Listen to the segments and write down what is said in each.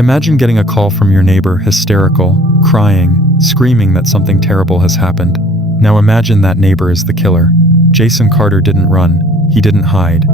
Imagine getting a call from your neighbor, hysterical, crying, screaming that something terrible has happened. Now imagine that neighbor is the killer. Jason Carter didn't run. He didn't hide.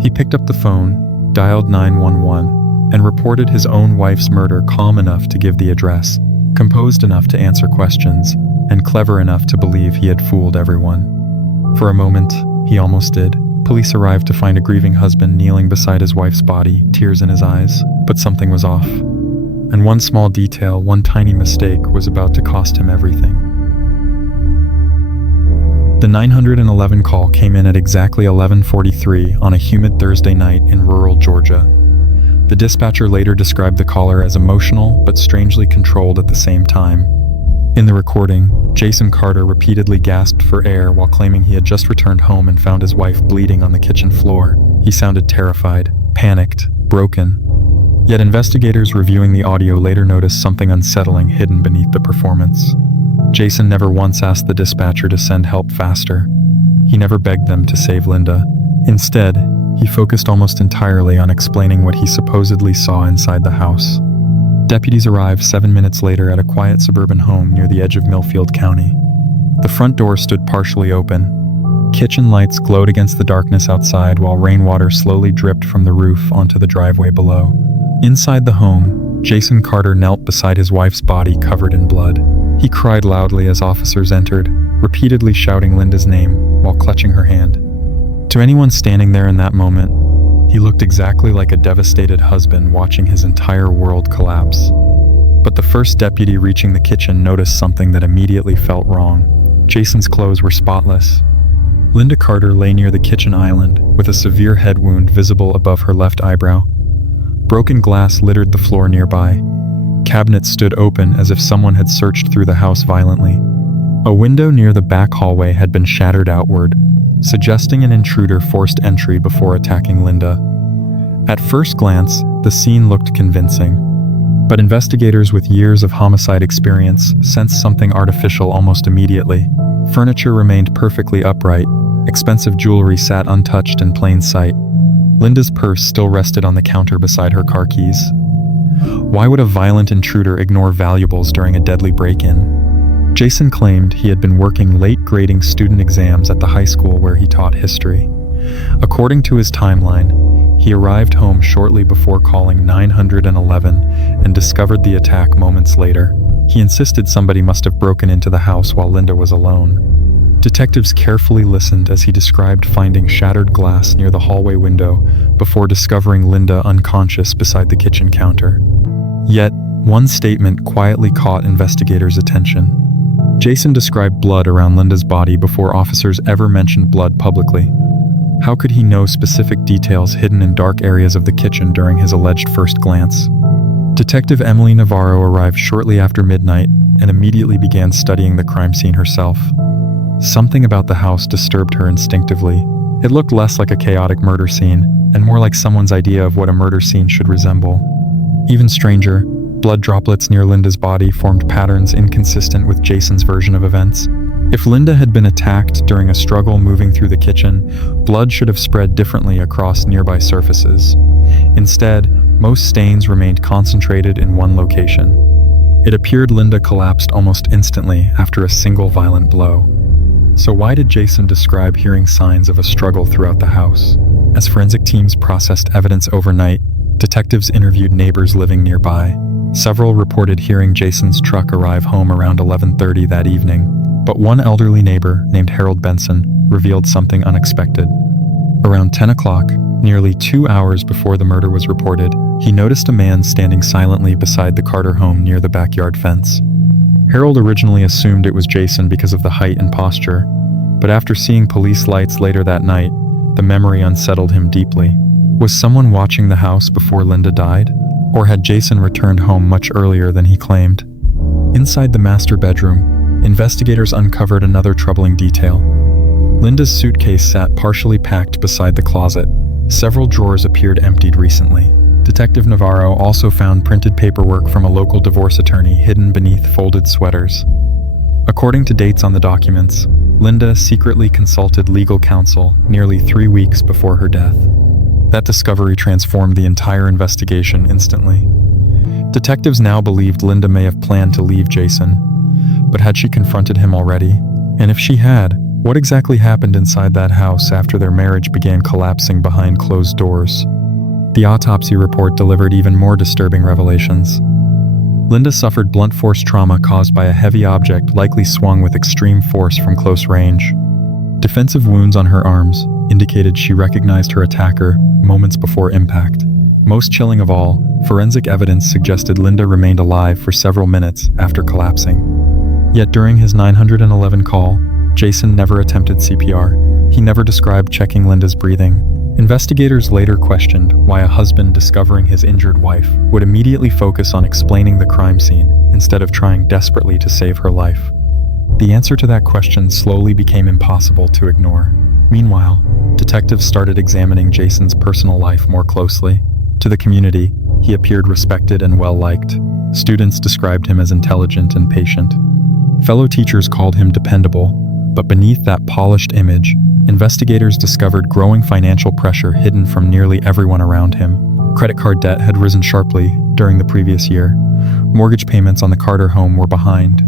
He picked up the phone, dialed 911, and reported his own wife's murder, calm enough to give the address, composed enough to answer questions, and clever enough to believe he had fooled everyone. For a moment, he almost did. Police arrived to find a grieving husband kneeling beside his wife's body, tears in his eyes, but something was off. And one small detail, one tiny mistake, was about to cost him everything. The 911 call came in at exactly 11:43 on a humid Thursday night in rural Georgia. The dispatcher later described the caller as emotional but strangely controlled at the same time. In the recording, Jason Carter repeatedly gasped for air while claiming he had just returned home and found his wife bleeding on the kitchen floor. He sounded terrified, panicked, broken. Yet investigators reviewing the audio later noticed something unsettling hidden beneath the performance. Jason never once asked the dispatcher to send help faster. He never begged them to save Linda. Instead, he focused almost entirely on explaining what he supposedly saw inside the house. Deputies arrived 7 minutes later at a quiet suburban home near the edge of Millfield County. The front door stood partially open. Kitchen lights glowed against the darkness outside while rainwater slowly dripped from the roof onto the driveway below. Inside the home, Jason Carter knelt beside his wife's body covered in blood. He cried loudly as officers entered, repeatedly shouting Linda's name while clutching her hand. To anyone standing there in that moment, he looked exactly like a devastated husband watching his entire world collapse. But the first deputy reaching the kitchen noticed something that immediately felt wrong. Jason's clothes were spotless. Linda Carter lay near the kitchen island, with a severe head wound visible above her left eyebrow. Broken glass littered the floor nearby. Cabinets stood open as if someone had searched through the house violently. A window near the back hallway had been shattered outward, suggesting an intruder forced entry before attacking Linda. At first glance, the scene looked convincing, but investigators with years of homicide experience sensed something artificial almost immediately. Furniture remained perfectly upright, expensive jewelry sat untouched in plain sight. Linda's purse still rested on the counter beside her car keys. Why would a violent intruder ignore valuables during a deadly break-in? Jason claimed he had been working late grading student exams at the high school where he taught history. According to his timeline, he arrived home shortly before calling 911 and discovered the attack moments later. He insisted somebody must have broken into the house while Linda was alone. Detectives carefully listened as he described finding shattered glass near the hallway window before discovering Linda unconscious beside the kitchen counter. Yet, one statement quietly caught investigators' attention. Jason described blood around Linda's body before officers ever mentioned blood publicly. How could he know specific details hidden in dark areas of the kitchen during his alleged first glance? Detective Emily Navarro arrived shortly after midnight and immediately began studying the crime scene herself. Something about the house disturbed her instinctively. It looked less like a chaotic murder scene and more like someone's idea of what a murder scene should resemble. Even stranger, blood droplets near Linda's body formed patterns inconsistent with Jason's version of events. If Linda had been attacked during a struggle moving through the kitchen, blood should have spread differently across nearby surfaces. Instead, most stains remained concentrated in one location. It appeared Linda collapsed almost instantly after a single violent blow. So why did Jason describe hearing signs of a struggle throughout the house? As forensic teams processed evidence overnight, detectives interviewed neighbors living nearby. Several reported hearing Jason's truck arrive home around 11:30 that evening, but one elderly neighbor named Harold Benson revealed something unexpected. Around 10 o'clock, nearly 2 hours before the murder was reported, he noticed a man standing silently beside the Carter home near the backyard fence. Harold originally assumed it was Jason because of the height and posture, but after seeing police lights later that night, the memory unsettled him deeply. Was someone watching the house before Linda died? Or had Jason returned home much earlier than he claimed? Inside the master bedroom, investigators uncovered another troubling detail. Linda's suitcase sat partially packed beside the closet. Several drawers appeared emptied recently. Detective Navarro also found printed paperwork from a local divorce attorney hidden beneath folded sweaters. According to dates on the documents, Linda secretly consulted legal counsel nearly 3 weeks before her death. That discovery transformed the entire investigation instantly. Detectives now believed Linda may have planned to leave Jason, but had she confronted him already? And if she had, what exactly happened inside that house after their marriage began collapsing behind closed doors? The autopsy report delivered even more disturbing revelations. Linda suffered blunt force trauma caused by a heavy object likely swung with extreme force from close range. Defensive wounds on her arms indicated she recognized her attacker moments before impact. Most chilling of all, forensic evidence suggested Linda remained alive for several minutes after collapsing. Yet during his 911 call, Jason never attempted CPR. He never described checking Linda's breathing. Investigators later questioned why a husband discovering his injured wife would immediately focus on explaining the crime scene instead of trying desperately to save her life. The answer to that question slowly became impossible to ignore. Meanwhile, detectives started examining Jason's personal life more closely. To the community, he appeared respected and well-liked. Students described him as intelligent and patient. Fellow teachers called him dependable, but beneath that polished image, investigators discovered growing financial pressure hidden from nearly everyone around him. Credit card debt had risen sharply during the previous year. Mortgage payments on the Carter home were behind.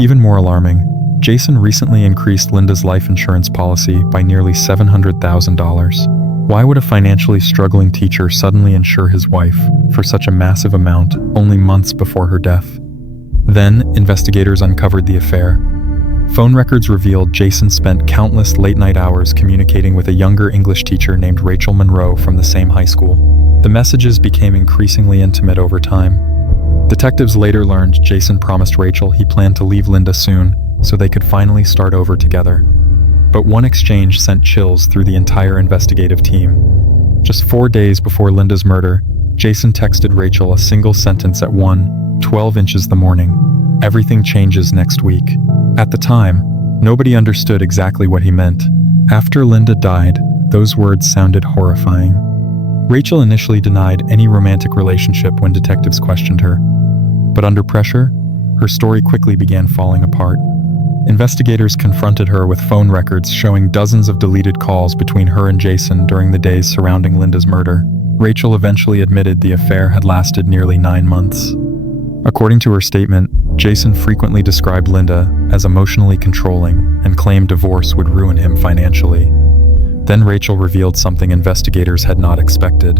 Even more alarming, Jason recently increased Linda's life insurance policy by nearly $700,000. Why would a financially struggling teacher suddenly insure his wife for such a massive amount only months before her death? Then, investigators uncovered the affair. Phone records revealed Jason spent countless late-night hours communicating with a younger English teacher named Rachel Monroe from the same high school. The messages became increasingly intimate over time. Detectives later learned Jason promised Rachel he planned to leave Linda soon so they could finally start over together. But one exchange sent chills through the entire investigative team. Just 4 days before Linda's murder, Jason texted Rachel a single sentence at 1:12 inches the morning. "Everything changes next week." At the time, nobody understood exactly what he meant. After Linda died, those words sounded horrifying. Rachel initially denied any romantic relationship when detectives questioned her. But under pressure, her story quickly began falling apart. Investigators confronted her with phone records showing dozens of deleted calls between her and Jason during the days surrounding Linda's murder. Rachel eventually admitted the affair had lasted nearly 9 months. According to her statement, Jason frequently described Linda as emotionally controlling and claimed divorce would ruin him financially. Then Rachel revealed something investigators had not expected.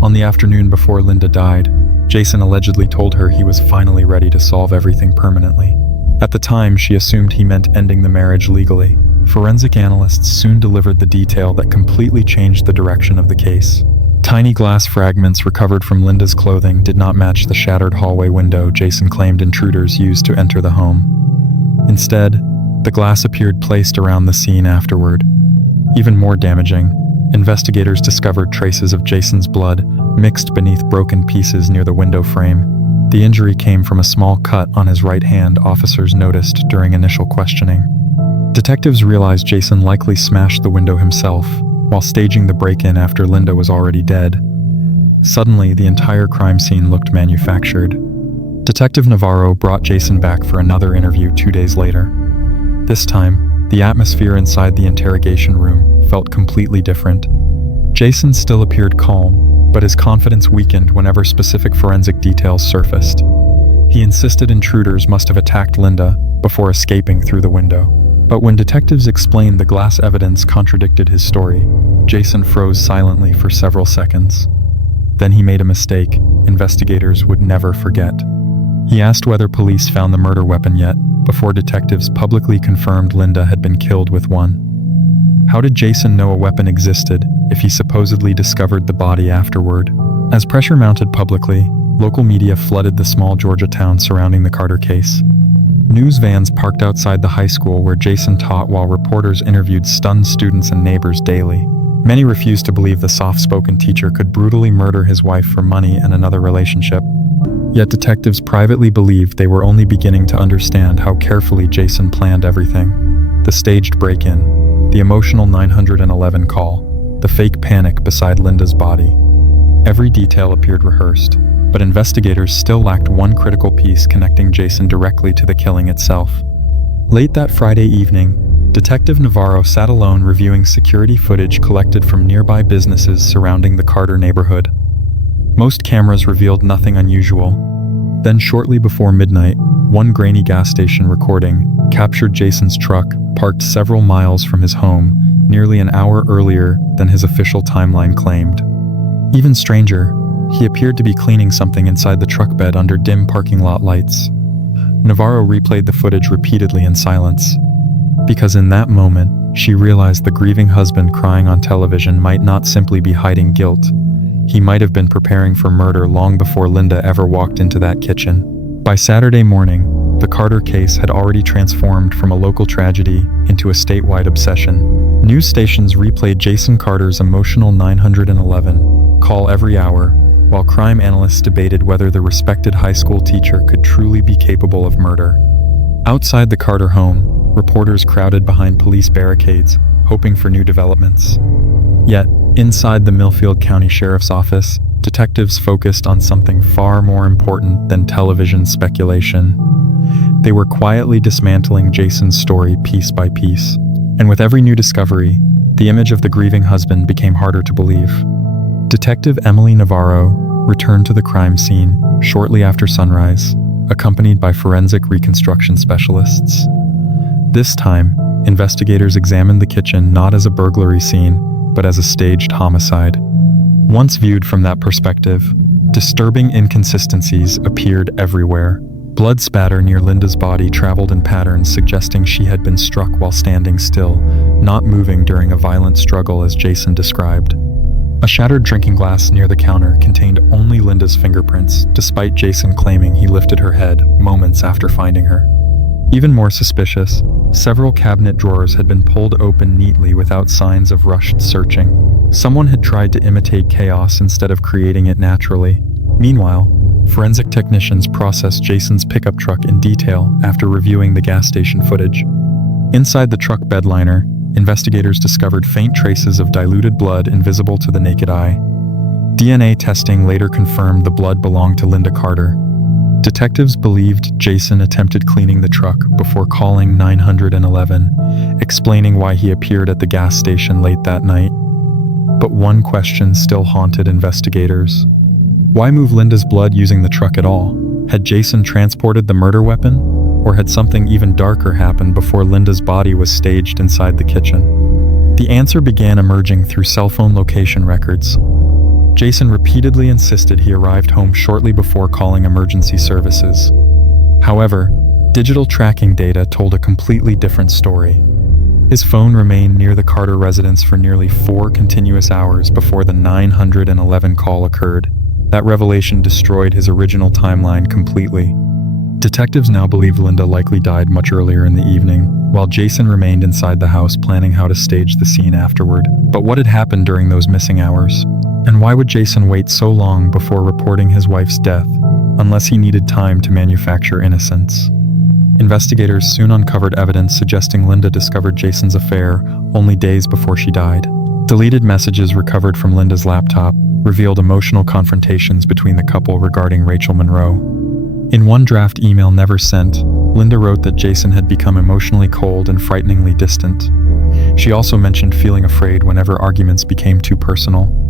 On the afternoon before Linda died, Jason allegedly told her he was finally ready to solve everything permanently. At the time, she assumed he meant ending the marriage legally. Forensic analysts soon delivered the detail that completely changed the direction of the case. Tiny glass fragments recovered from Linda's clothing did not match the shattered hallway window Jason claimed intruders used to enter the home. Instead, the glass appeared placed around the scene afterward. Even more damaging, investigators discovered traces of Jason's blood mixed beneath broken pieces near the window frame. The injury came from a small cut on his right hand officers noticed during initial questioning. Detectives realized Jason likely smashed the window himself, while staging the break-in after Linda was already dead. Suddenly, the entire crime scene looked manufactured. Detective Navarro brought Jason back for another interview 2 days later. This time, the atmosphere inside the interrogation room felt completely different. Jason still appeared calm, but his confidence weakened whenever specific forensic details surfaced. He insisted intruders must have attacked Linda before escaping through the window. But when detectives explained the glass evidence contradicted his story, Jason froze silently for several seconds. Then he made a mistake investigators would never forget. He asked whether police found the murder weapon yet, before detectives publicly confirmed Linda had been killed with one. How did Jason know a weapon existed if he supposedly discovered the body afterward? As pressure mounted publicly, local media flooded the small Georgia town surrounding the Carter case. News vans parked outside the high school where Jason taught while reporters interviewed stunned students and neighbors daily. Many refused to believe the soft-spoken teacher could brutally murder his wife for money and another relationship. Yet detectives privately believed they were only beginning to understand how carefully Jason planned everything. The staged break-in, the emotional 911 call, the fake panic beside Linda's body. Every detail appeared rehearsed, but investigators still lacked one critical piece connecting Jason directly to the killing itself. Late that Friday evening, Detective Navarro sat alone reviewing security footage collected from nearby businesses surrounding the Carter neighborhood. Most cameras revealed nothing unusual. Then shortly before midnight, one grainy gas station recording captured Jason's truck parked several miles from his home, nearly an hour earlier than his official timeline claimed. Even stranger, he appeared to be cleaning something inside the truck bed under dim parking lot lights. Navarro replayed the footage repeatedly in silence, because in that moment, she realized the grieving husband crying on television might not simply be hiding guilt. He might have been preparing for murder long before Linda ever walked into that kitchen. By Saturday morning, the Carter case had already transformed from a local tragedy into a statewide obsession. News stations replayed Jason Carter's emotional 911 call every hour, while crime analysts debated whether the respected high school teacher could truly be capable of murder. Outside the Carter home, reporters crowded behind police barricades, hoping for new developments. Yet, inside the Millfield County Sheriff's Office, detectives focused on something far more important than television speculation. They were quietly dismantling Jason's story piece by piece, and with every new discovery, the image of the grieving husband became harder to believe. Detective Emily Navarro returned to the crime scene shortly after sunrise, accompanied by forensic reconstruction specialists. This time, investigators examined the kitchen not as a burglary scene, but as a staged homicide. Once viewed from that perspective, disturbing inconsistencies appeared everywhere. Blood spatter near Linda's body traveled in patterns suggesting she had been struck while standing still, not moving during a violent struggle as Jason described. A shattered drinking glass near the counter contained only Linda's fingerprints, despite Jason claiming he lifted her head moments after finding her. Even more suspicious, several cabinet drawers had been pulled open neatly without signs of rushed searching. Someone had tried to imitate chaos instead of creating it naturally. Meanwhile, forensic technicians processed Jason's pickup truck in detail after reviewing the gas station footage. Inside the truck bed liner, investigators discovered faint traces of diluted blood invisible to the naked eye. DNA testing later confirmed the blood belonged to Linda Carter. Detectives believed Jason attempted cleaning the truck before calling 911, explaining why he appeared at the gas station late that night. But one question still haunted investigators. Why move Linda's blood using the truck at all? Had Jason transported the murder weapon? Or had something even darker happened before Linda's body was staged inside the kitchen? The answer began emerging through cell phone location records. Jason repeatedly insisted he arrived home shortly before calling emergency services. However, digital tracking data told a completely different story. His phone remained near the Carter residence for nearly 4 continuous hours before the 911 call occurred. That revelation destroyed his original timeline completely. Detectives now believe Linda likely died much earlier in the evening, while Jason remained inside the house planning how to stage the scene afterward. But what had happened during those missing hours? And why would Jason wait so long before reporting his wife's death, unless he needed time to manufacture innocence? Investigators soon uncovered evidence suggesting Linda discovered Jason's affair only days before she died. Deleted messages recovered from Linda's laptop revealed emotional confrontations between the couple regarding Rachel Monroe. In one draft email never sent, Linda wrote that Jason had become emotionally cold and frighteningly distant. She also mentioned feeling afraid whenever arguments became too personal.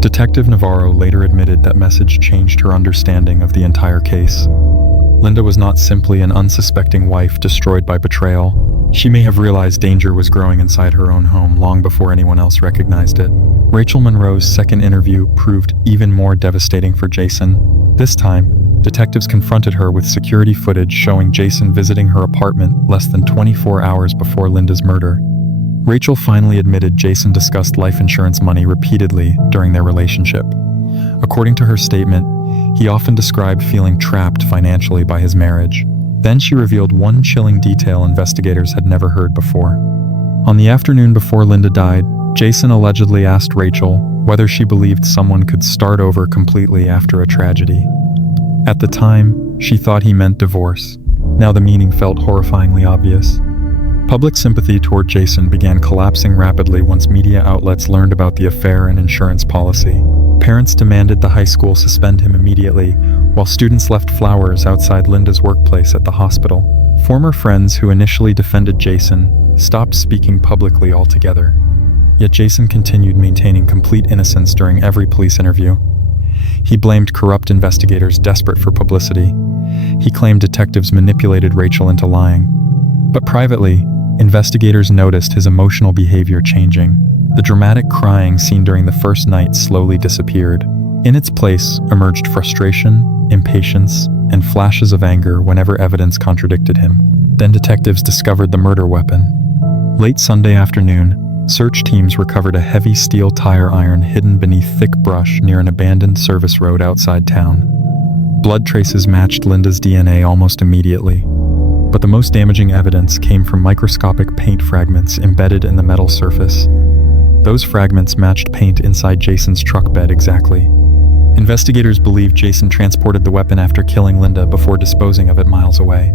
Detective Navarro later admitted that message changed her understanding of the entire case. Linda was not simply an unsuspecting wife destroyed by betrayal. She may have realized danger was growing inside her own home long before anyone else recognized it. Rachel Monroe's second interview proved even more devastating for Jason. This time, detectives confronted her with security footage showing Jason visiting her apartment less than 24 hours before Linda's murder. Rachel finally admitted Jason discussed life insurance money repeatedly during their relationship. According to her statement, he often described feeling trapped financially by his marriage. Then she revealed one chilling detail investigators had never heard before. On the afternoon before Linda died, Jason allegedly asked Rachel whether she believed someone could start over completely after a tragedy. At the time, she thought he meant divorce. Now the meaning felt horrifyingly obvious. Public sympathy toward Jason began collapsing rapidly once media outlets learned about the affair and insurance policy. Parents demanded the high school suspend him immediately, while students left flowers outside Linda's workplace at the hospital. Former friends who initially defended Jason stopped speaking publicly altogether. Yet Jason continued maintaining complete innocence during every police interview. He blamed corrupt investigators desperate for publicity. He claimed detectives manipulated Rachel into lying. But privately, investigators noticed his emotional behavior changing. The dramatic crying seen during the first night slowly disappeared. In its place emerged frustration, impatience, and flashes of anger whenever evidence contradicted him. Then detectives discovered the murder weapon. Late Sunday afternoon, search teams recovered a heavy steel tire iron hidden beneath thick brush near an abandoned service road outside town. Blood traces matched Linda's DNA almost immediately. But the most damaging evidence came from microscopic paint fragments embedded in the metal surface. Those fragments matched paint inside Jason's truck bed exactly. Investigators believe Jason transported the weapon after killing Linda before disposing of it miles away.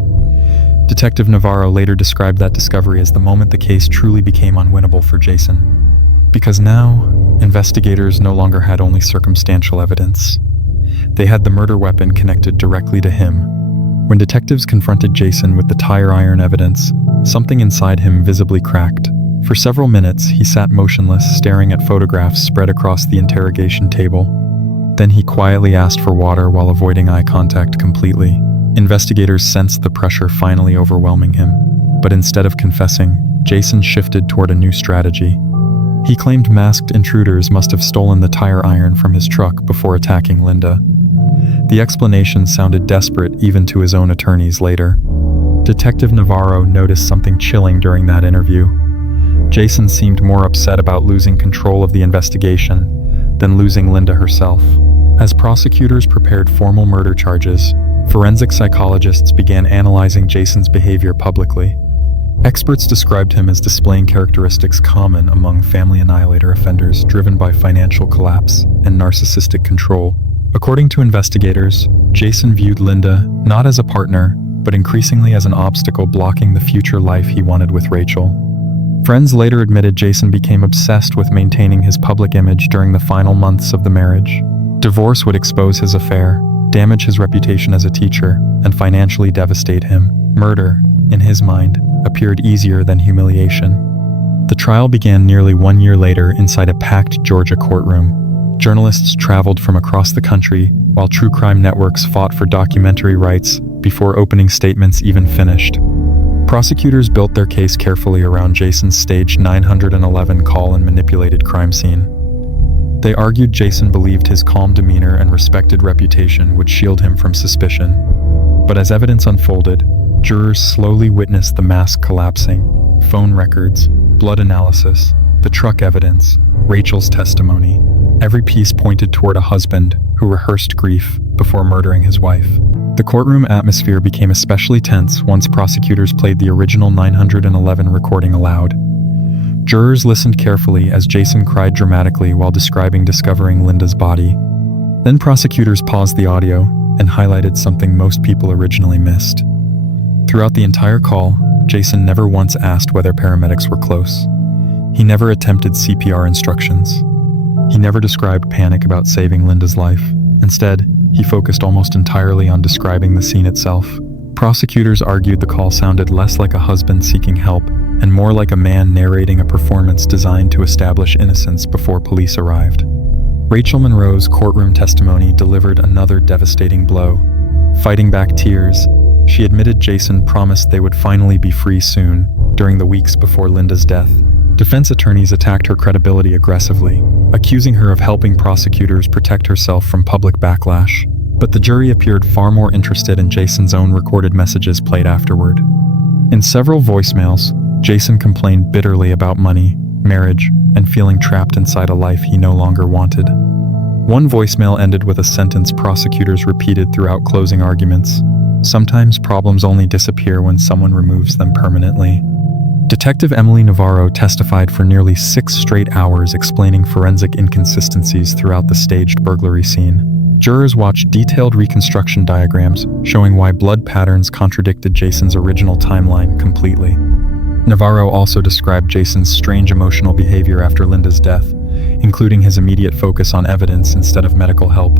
Detective Navarro later described that discovery as the moment the case truly became unwinnable for Jason. Because now, investigators no longer had only circumstantial evidence. They had the murder weapon connected directly to him. When detectives confronted Jason with the tire iron evidence, something inside him visibly cracked. For several minutes, he sat motionless, staring at photographs spread across the interrogation table. Then he quietly asked for water while avoiding eye contact completely. Investigators sensed the pressure finally overwhelming him. But instead of confessing, Jason shifted toward a new strategy. He claimed masked intruders must have stolen the tire iron from his truck before attacking Linda. The explanation sounded desperate even to his own attorneys later. Detective Navarro noticed something chilling during that interview. Jason seemed more upset about losing control of the investigation than losing Linda herself. As prosecutors prepared formal murder charges, forensic psychologists began analyzing Jason's behavior publicly. Experts described him as displaying characteristics common among family annihilator offenders driven by financial collapse and narcissistic control. According to investigators, Jason viewed Linda not as a partner, but increasingly as an obstacle blocking the future life he wanted with Rachel. Friends later admitted Jason became obsessed with maintaining his public image during the final months of the marriage. Divorce would expose his affair, damage his reputation as a teacher, and financially devastate him. Murder, in his mind, appeared easier than humiliation. The trial began nearly 1 year later inside a packed Georgia courtroom. Journalists traveled from across the country, while true crime networks fought for documentary rights before opening statements even finished. Prosecutors built their case carefully around Jason's staged 911 call and manipulated crime scene. They argued Jason believed his calm demeanor and respected reputation would shield him from suspicion. But as evidence unfolded, jurors slowly witnessed the mask collapsing. Phone records, blood analysis, the truck evidence, Rachel's testimony. Every piece pointed toward a husband who rehearsed grief before murdering his wife. The courtroom atmosphere became especially tense once prosecutors played the original 911 recording aloud. Jurors listened carefully as Jason cried dramatically while describing discovering Linda's body. Then prosecutors paused the audio and highlighted something most people originally missed. Throughout the entire call, Jason never once asked whether paramedics were close. He never attempted CPR instructions. He never described panic about saving Linda's life. Instead, he focused almost entirely on describing the scene itself. Prosecutors argued the call sounded less like a husband seeking help and more like a man narrating a performance designed to establish innocence before police arrived. Rachel Monroe's courtroom testimony delivered another devastating blow. Fighting back tears, she admitted Jason promised they would finally be free soon, during the weeks before Linda's death. Defense attorneys attacked her credibility aggressively, accusing her of helping prosecutors protect herself from public backlash. But the jury appeared far more interested in Jason's own recorded messages played afterward. In several voicemails, Jason complained bitterly about money, marriage, and feeling trapped inside a life he no longer wanted. One voicemail ended with a sentence prosecutors repeated throughout closing arguments. Sometimes problems only disappear when someone removes them permanently. Detective Emily Navarro testified for nearly 6 straight hours explaining forensic inconsistencies throughout the staged burglary scene. Jurors watched detailed reconstruction diagrams showing why blood patterns contradicted Jason's original timeline completely. Navarro also described Jason's strange emotional behavior after Linda's death, including his immediate focus on evidence instead of medical help.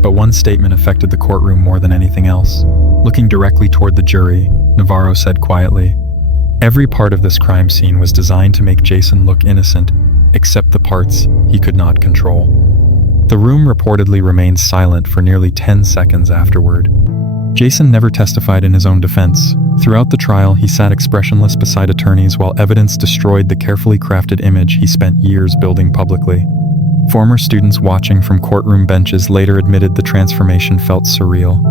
But one statement affected the courtroom more than anything else. Looking directly toward the jury, Navarro said quietly, "Every part of this crime scene was designed to make Jason look innocent, except the parts he could not control." The room reportedly remained silent for nearly 10 seconds afterward. Jason never testified in his own defense. Throughout the trial, he sat expressionless beside attorneys while evidence destroyed the carefully crafted image he spent years building publicly. Former students watching from courtroom benches later admitted the transformation felt surreal.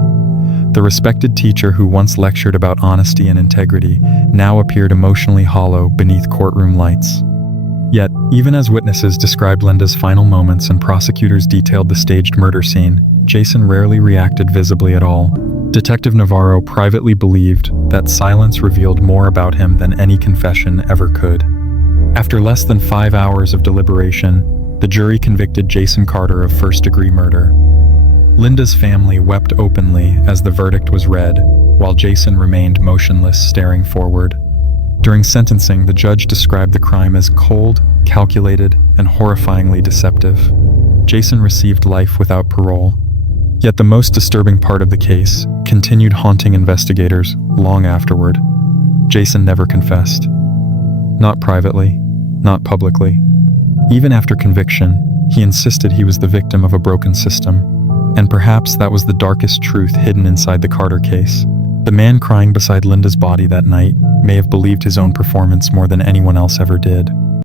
The respected teacher who once lectured about honesty and integrity now appeared emotionally hollow beneath courtroom lights. Yet, even as witnesses described Linda's final moments and prosecutors detailed the staged murder scene, Jason rarely reacted visibly at all. Detective Navarro privately believed that silence revealed more about him than any confession ever could. After less than 5 hours of deliberation, the jury convicted Jason Carter of first-degree murder. Linda's family wept openly as the verdict was read, while Jason remained motionless, staring forward. During sentencing, the judge described the crime as cold, calculated, and horrifyingly deceptive. Jason received life without parole. Yet the most disturbing part of the case continued haunting investigators long afterward. Jason never confessed. Not privately, not publicly. Even after conviction, he insisted he was the victim of a broken system. And perhaps that was the darkest truth hidden inside the Carter case. The man crying beside Linda's body that night may have believed his own performance more than anyone else ever did.